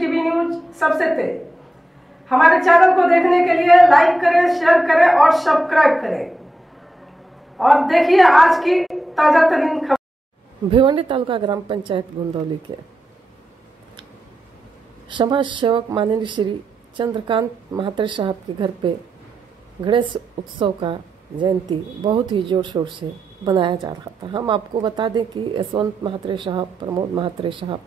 TV news सबसे तेज। हमारे चैनल को देखने के लिए लाइक करें, शेयर करें और सब्सक्राइब करें और देखिए आज की ताजा तरीन खबर। भिवंडी तालुका ग्राम पंचायत गुंदौली के समाज सेवक माननीय श्री चंद्रकांत महात्रे साहब के घर पे गणेश उत्सव का जयंती बहुत ही जोर शोर से बनाया जा रहा था। हम आपको बता दें कि यशवंत महात्रे साहब, प्रमोद महात्रे साहब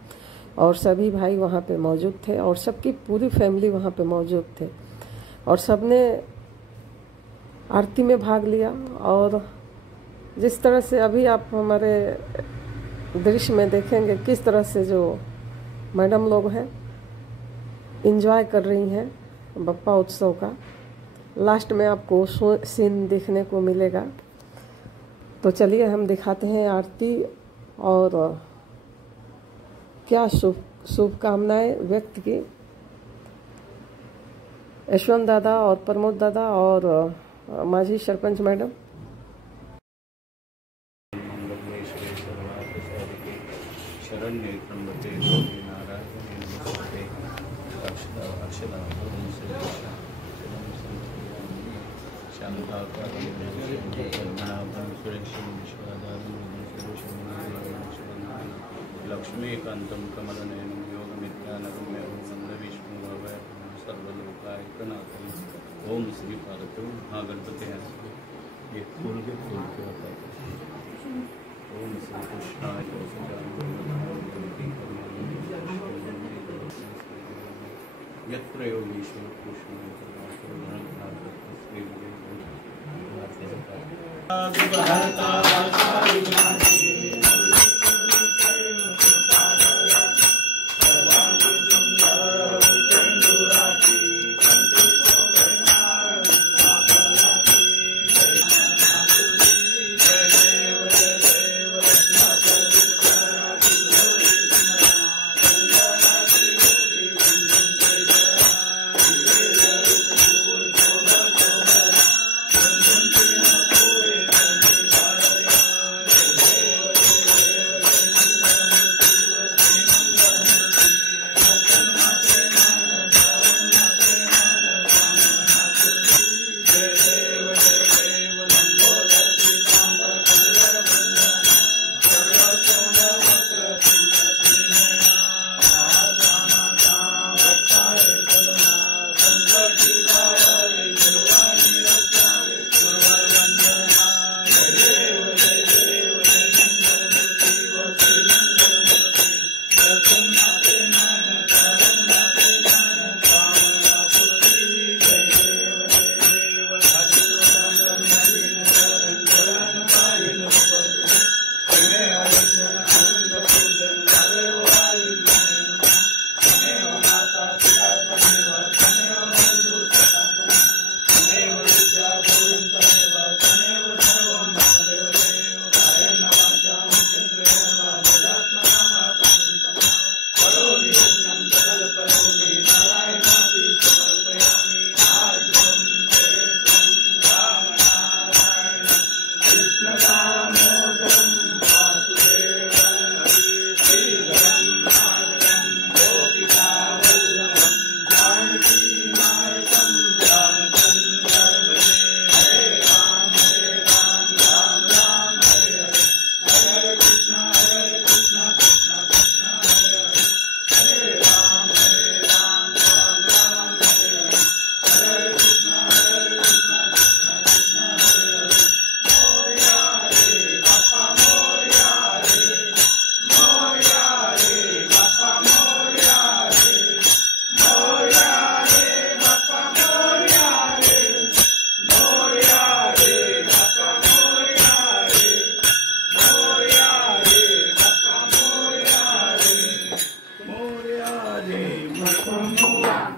और सभी भाई वहाँ पे मौजूद थे और सबकी पूरी फैमिली वहाँ पे मौजूद थे और सबने आरती में भाग लिया। और जिस तरह से अभी आप हमारे दृश्य में देखेंगे किस तरह से जो मैडम लोग हैं एंजॉय कर रही हैं बप्पा उत्सव का। लास्ट में आपको सीन देखने को मिलेगा। तो चलिए हम दिखाते हैं आरती और क्या शुभकामनाएं व्यक्त की यशवंत दादा और प्रमोद दादा और माजी सरपंच मैडम। शरण्ये त्र्यंबके गौरी नारायणे नमोस्तुते अक्षदा शांताकारं पद्मनाभं सुरेशं विश्वनाथं लक्ष्मीकान्तं कमलनयनं योगमित्यानगम्यं वन्दे विष्णुभवं सर्वलोकायकनाथं। ओम श्री पार्वती महागणपति हैं ये फूल के बताते ओम श्री कृष्णाय यत्र योगीश्वर कृष्ण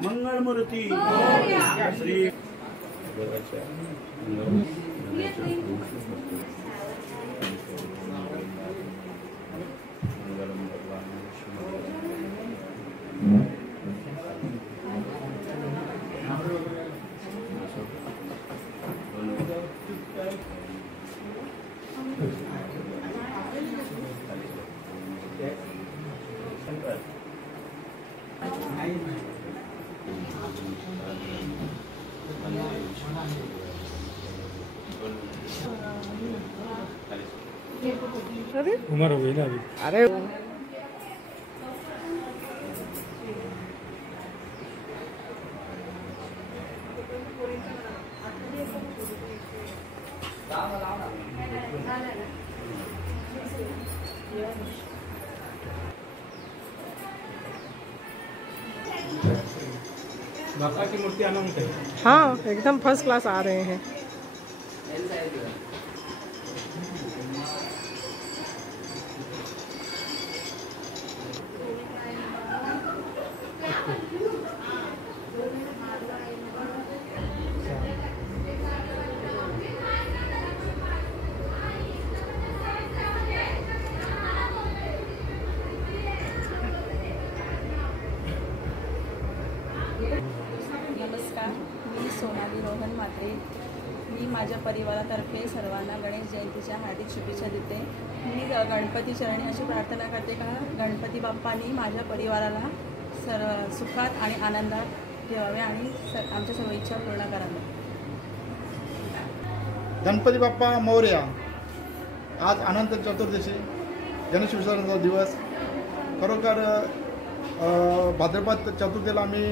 मंगलमूर्ति श्री अरे उमर हो गई ना अभी। अरे बापा की मूर्ति आना उनके। हाँ, एकदम फर्स्ट क्लास आ रहे हैं। नमस्कार, मी सोनाली रोहन म्हात्रे। मी माझ्या परिवारातर्फे सर्वांना गणेश जयंतीच्या हार्दिक शुभेच्छा देते। मी गणपती चरणी अशी प्रार्थना करते का गणपती बाप्पांनी माझ्या परिवाराला सुखात आणि आनंदात ठेवावे आणि आमच्या सर्व इच्छा पूर्ण कराव्या। गणपती बाप्पा मोरया। आज अनंत चतुर्दशी, गणेश विसर्जनाचा दिवस। खरोखर भाद्रपद चतुर्थीला आम्ही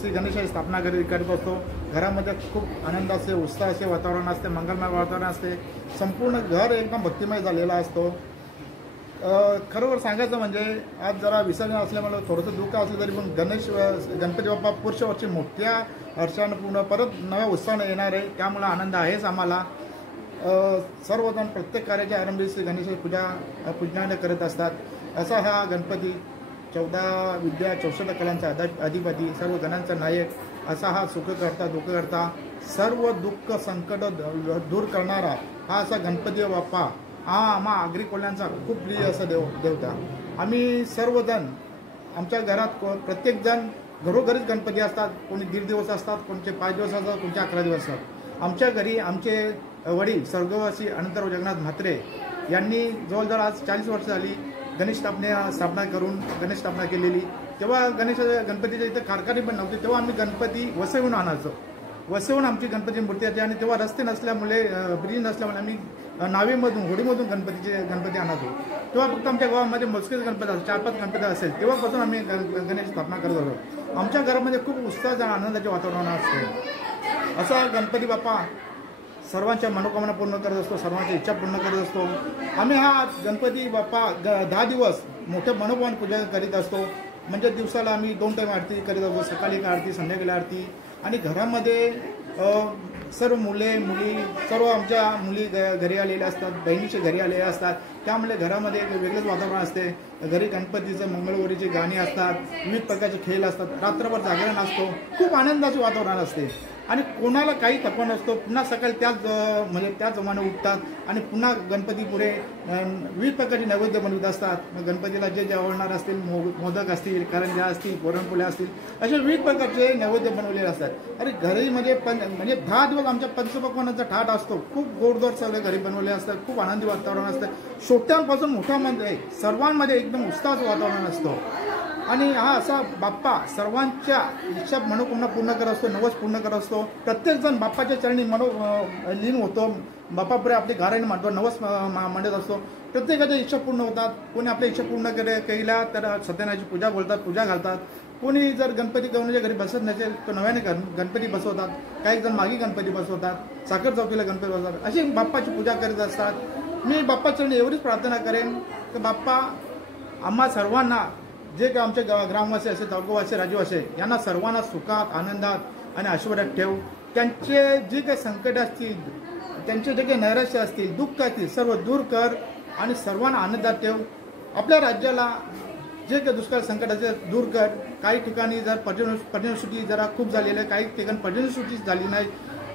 श्री गणेशाची स्थापना करीत असतो। घरामध्ये खूप आनंद असते, उत्साह असे वातावरण असते, मंगलमय वातावरण असते, संपूर्ण घर एकदम भक्तिमय झालेला असतो। खरोखर सांगायचं म्हणजे आज जरा विसर्जन असल्यामुळे थोडंसं दुःख असलं तरी पण गणपती बाप्पा पुढच्या वर्षी मोठ्या हर्षानं पूर्ण परत नव्या उत्साहानं येणार आहे, त्यामुळे आनंद आहेच आम्हाला। सर्वजण प्रत्येक कार्याच्या आरंभी श्री गणेशाची पूजनाने करत असतात। असा हा गणपती 14 विद्या 64 कलांचा अधिपती, सर्व गणांचा नायक असा हा सुखकर्ता दुःखकर्ता सर्व दुःख संकट दूर करणारा हा असा गणपती बाप्पा हा आम्हा आगरी कोल्ह्यांचा खूप प्रिय असा देवता। आम्ही सर्वजण आमच्या घरात प्रत्येकजण घरोघरीच गणपती असतात। कोणी 1.5 दिवस असतात, कोणचे 5 दिवस असतात, कोणचे 11 दिवस असतात। आमच्या घरी आमचे वडील स्वर्गवासी अनंतराव जगन्नाथ म्हात्रे यांनी जवळजवळ आज 40 वर्ष झाली गणेश स्थापना करून गणेश स्थापना केलेली। तेव्हा गणपतीच्या इथं कारखाने पण नव्हते, तेव्हा आम्ही गणपती वसवून आणायचो। वसवून आमची गणपती मूर्ती होती आणि तेव्हा रस्ते नसल्यामुळे ब्रिज नसल्यामुळे आम्ही नावेमधून होडीमधून गणपती आणायचो। तेव्हा फक्त आमच्या गावामध्ये मोजकेच गणपती असेल, 4-5 गणपती असेल, तेव्हापासून आम्ही गणेश स्थापना करत होतो। आमच्या घरामध्ये खूप उत्साह आणि आनंदाचे वातावरण असते। असा गणपती बाप्पा सर्वांच्या मनोकामना पूर्ण करत असतो, सर्वांच्या इच्छा पूर्ण करत असतो। आम्ही हा गणपती बाप्पा 10 दिवस मोठ्या मनोभावाने पूजा करीत असतो। म्हणजे दिवसाला आम्ही 2 टाईम आरती करीत असतो, सकाळी एक आरती, संध्याकाळी आरती। आणि घरामध्ये सर्व मुले मुली सर्व आमच्या मुली घरी आलेल्या असतात, बहिणीचे घरी आलेल्या असतात, त्यामुळे घरामध्ये एक वेगळंच वातावरण असते। घरी गणपतीचं मंगळवारीचे गाणी असतात, विविध प्रकारचे खेळ असतात, रात्रभर जागरण असतो, खूप आनंदाचे वातावरण असते। आणि कोणाला काही थकवा नसतो, पुन्हा सकाळी त्याच जमाने उठतात आणि पुन्हा गणपती पुढे विविध प्रकारचे नैवेद्य बनवत असतात। गणपतीला जे आवडणार असतील, मोदक असतील, करंज्या असतील, पुरणपोळ्या असतील, असे विविध प्रकारचे नैवेद्य बनवलेले असतात। आणि घरीमध्ये म्हणजे 10 दिवस आमच्या पंचपक्वानाचा ठाट असतो, खूप गोडधोड सगळे घरी बनवले असतात, खूप आनंदी वातावरण असतं। छोट्यांपासून मोठ्यामध्ये सर्वांमध्ये एकदम उत्साहाचं वातावरण असतो। आणि हा असा बाप्पा सर्वांच्या इच्छा मनोकामना पूर्ण करत असतो, नवस पूर्ण करत असतो। प्रत्येकजण बाप्पाच्या चरणी लीन होतो, बाप्पापुढे आपली गाराणी मांडतो, नवस मांडत असतो। प्रत्येकाच्या इच्छा पूर्ण होतात। कोणी आपल्या इच्छा पूर्ण केल्या तर सत्यनारायणाची पूजा बोलतात, पूजा घालतात। कोणी जर गणपती गवण्याच्या घरी बसत नसेल तर नव्याने गणपती बसवतात, काही जण मागी गणपती बसवतात, साखर चौकीला गणपती बसवतात, अशी बाप्पाची पूजा करत असतात। मी बाप्पाचरणी एवढीच प्रार्थना करेन की बाप्पा आम्हा सर्वांना, जे काही आमचे ग्रामवासी असेल, तालुकावासी, राज्यवासी यांना सर्वांना सुखात, आनंदात आणि ऐश्वर्यात ठेव। त्यांचे जे काही संकट असतील, त्यांचे जे काही नैराश्य असतील, दुःख असतील, सर्व दूर कर आणि सर्वांना आनंदात ठेव। आपल्या राज्याला जे काही दुष्काळ संकट असेल दूर कर। काही ठिकाणी जर पर्जन्यवृष्टी जरा खूप झालेली आहे, काही ठिकाणी पर्जन्यवृष्टी झाली नाही,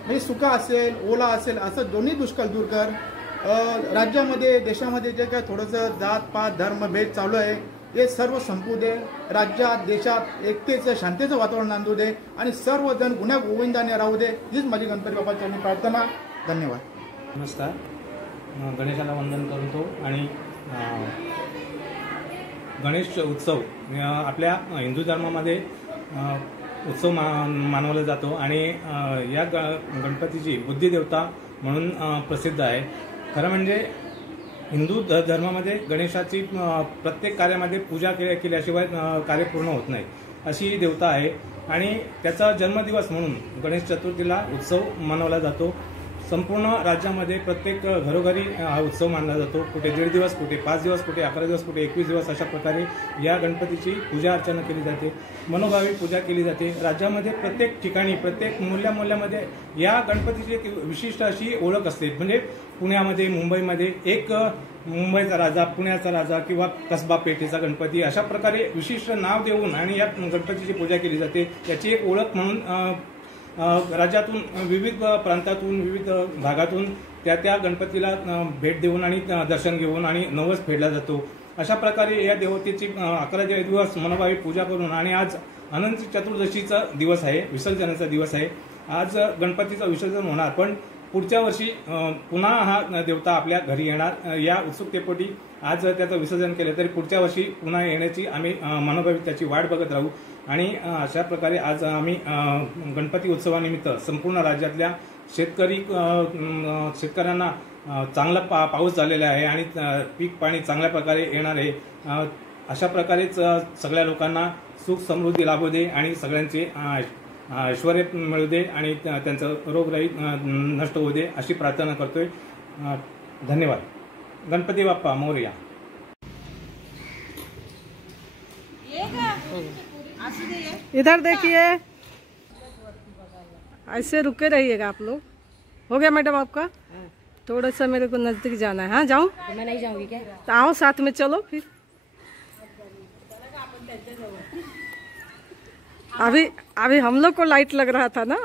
म्हणजे सुका असेल, ओला असेल, असं दोन्ही दुष्काळ दूर कर। राज्यामध्ये, देशामध्ये जे काही थोडंसं जात पात धर्म भेद चालू आहे हे सर्व संपू दे। राज्यात, देशात एकतेचं, शांतीचं वातावरण नांदू दे आणि सर्वजण गुण्या गोविंदाने राहू दे, हीच माझी गणपती बाप्पाची प्रार्थना। धन्यवाद। नमस्कार, गणेशाला वंदन करतो आणि गणेश उत्सव आपल्या हिंदू धर्मामध्ये उत्सव मानवला जातो आणि या गणपतीची बुद्धिदेवता म्हणून प्रसिद्ध आहे। खरं म्हणजे हिंदू धर्मामध्ये गणेशाची प्रत्येक कार्यामध्ये पूजा केल्याशिवाय कार्य पूर्ण होत नाही, अशी ही देवता आहे. आणि त्याचा जन्मदिवस म्हणून गणेश चतुर्थीला उत्सव मनवला जातो. संपूर्ण राज्यामध्ये प्रत्येक घरोघरी हा उत्सव मानला जातो. कुठे 1.5 दिवस, कुठे 5 दिवस, कुठे 11 दिवस, कुठे 21 दिवस, अशा प्रकारे या गणपतीची पूजा अर्चना केली जाते, मनोभावी पूजा केली जाते. राज्यामध्ये प्रत्येक ठिकाणी प्रत्येक मूल्यामध्ये या गणपतीची एक विशिष्ट अशी ओळख असते. म्हणजे पुण्यामध्ये, मुंबईमध्ये एक मुंबईचा राजा, पुण्याचा राजा किंवा कसबा पेठेचा गणपती, अशा प्रकारे विशिष्ट नाव देऊन आणि या गणपतीची पूजा केली जाते. त्याची एक ओळख म्हणून राज्यातून, विविध प्रांतातून, विविध भागातून त्या गणपतीला भेट देऊन आणि दर्शन घेऊन आणि नवस फेडला जातो. अशा प्रकारे या देवतेची 11 दिवस मनोभावी पूजा करून, आणि आज अनंत चतुर्दशीचा दिवस आहे, विसर्जनाचा दिवस आहे. आज गणपतीचं विसर्जन होणार, पण पुढच्या वर्षी पुन्हा हा देवता आपल्या घरी येणार. या उत्सुकतेपोटी आज त्याचं विसर्जन केलं तरी पुढच्या वर्षी पुन्हा येण्याची आम्ही मनोभावी त्याची वाट बघत राहू. आणि अशा प्रकारे आज आम्ही गणपती उत्सवानिमित्त संपूर्ण राज्यातल्या शेतकऱ्यांना चांगला पाऊस झालेला आहे आणि पीक पाणी चांगल्या प्रकारे येणार आहे. अशा प्रकारेच सगळ्या लोकांना सुख समृद्धी लाभू दे आणि सगळ्यांचे ऐश्वर्य मिळू दे आणि त्यांचं रोगराई नष्ट होऊ दे, अशी प्रार्थना करतोय. धन्यवाद. गणपती बाप्पा मोरया. इधर देखिए, ऐसे रुके रहिएगा आप लोग. हो गया मैडम आपका? थोड़ा सा मेरे को नजदीक जाना है. हाँ जाऊँ? तो मैं नहीं जाऊंगी क्या? तो आओ साथ में चलो फिर. अभी हम लोग को लाइट लग रहा था ना.